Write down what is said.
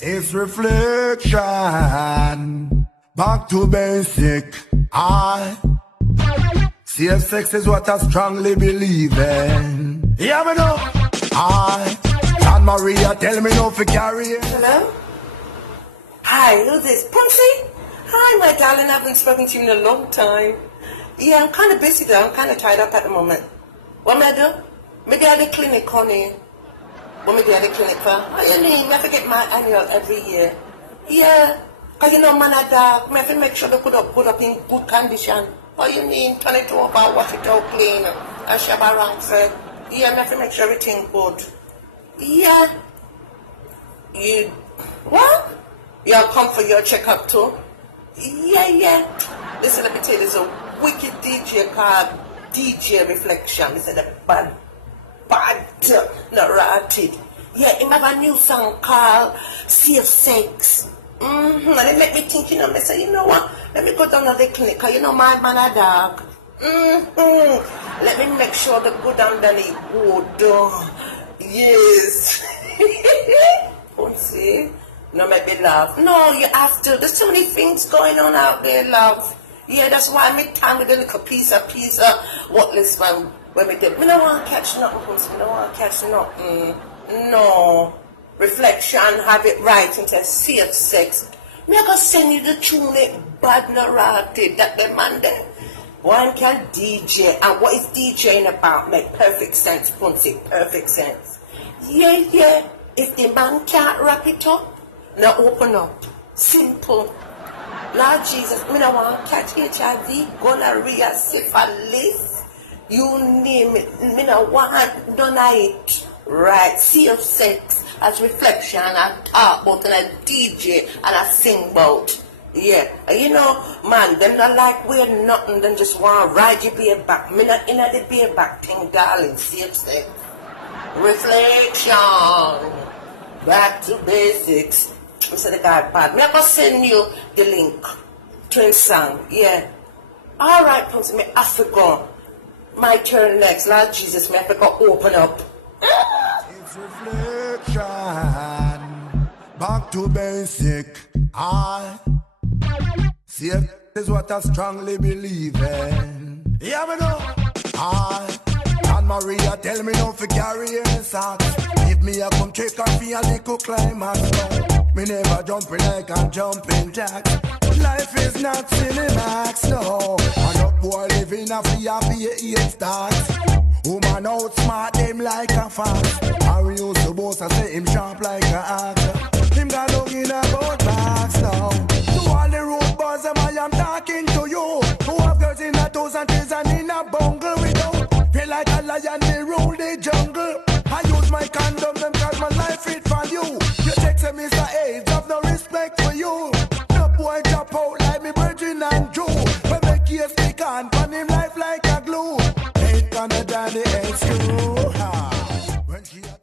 It's reflection, back to basic. Safe sex is what I strongly believe in. Yeah, me know. And Maria tell me no for carry it. Hello? Hi, who's this? Punsy? Hi, my darling. I haven't spoken to you in a long time. Yeah, I'm kind of busy though. I'm kind of tied up at the moment. What may I do? Maybe at the clinic, honey. What maybe at the clinic for? Oh, you mean, I have to get my annual every year. Yeah. Because you know, man, I dog. I have to make sure they put up in good condition. What you mean? Turn it over, wash it out clean, and shove around for. Yeah, I have to make sure everything good. Yeah. You, what? You'll come for your checkup too? Yeah. Listen, let me tell you, there's a wicked DJ called DJ Reflextion. He said the bad, not rotted. Yeah, he have a new song called Safe Sex. And it make me think, you know, I say, you know what? Let me go down to the clinic, cause you know my man a dog. Let me make sure the good underneath good. Yes. See? No, make me laugh. No, you have to. There's so many things going on out there, love. Yeah, that's why I make time with a little piece of what this one when we did. We don't want to catch nothing, we don't want to catch nothing. No. Reflection, have it right into safe sex. Me I gonna send you the tune it bad narrative that the man there. One can DJ, and what is DJing about make perfect sense, Punsy, perfect sense. Yeah. If the man can't wrap it up, now open up. Simple. Lord Jesus, me don't want to catch HIV, gonorrhea, syphilis, you name it. Me don't want none of it. Right, safe sex as reflection and talk about and a DJ and a sing about. Yeah, and you know, man, them not like we're nothing, them just want to ride your beer back. Me not in the beer back thing, darling, safe sex. Reflection, back to basics. I said the guy bad. Me I gonna send you the link to his song. Yeah. All right, Punsy, me I forgot. My turn next. Lord Jesus, me I forgot open up. It's reflection, back to basic. Safe is what I strongly believe in. Yeah, me know. And Maria tell me no for carry your socks. If me a come take her for a little climax. Me never jumping like a jumping jack. Life is not cinemax, no. And up boy living a free happy 8 stars. Woman outsmart them like a fox. And we used to boast and say him sharp like a axe. Him got looking about backs now. To all the road boys, I am talking to you. Who have girls in a toes and trees and in a bungle without. Feel like a lion, they rule the jungle. I use my condom, them cause my life fit for you. You text a Mr. AIDS, have no respect for you. No boy drop out like me virgin and Jew. When make case stick on, pan him life like a glue. Ain't gonna die the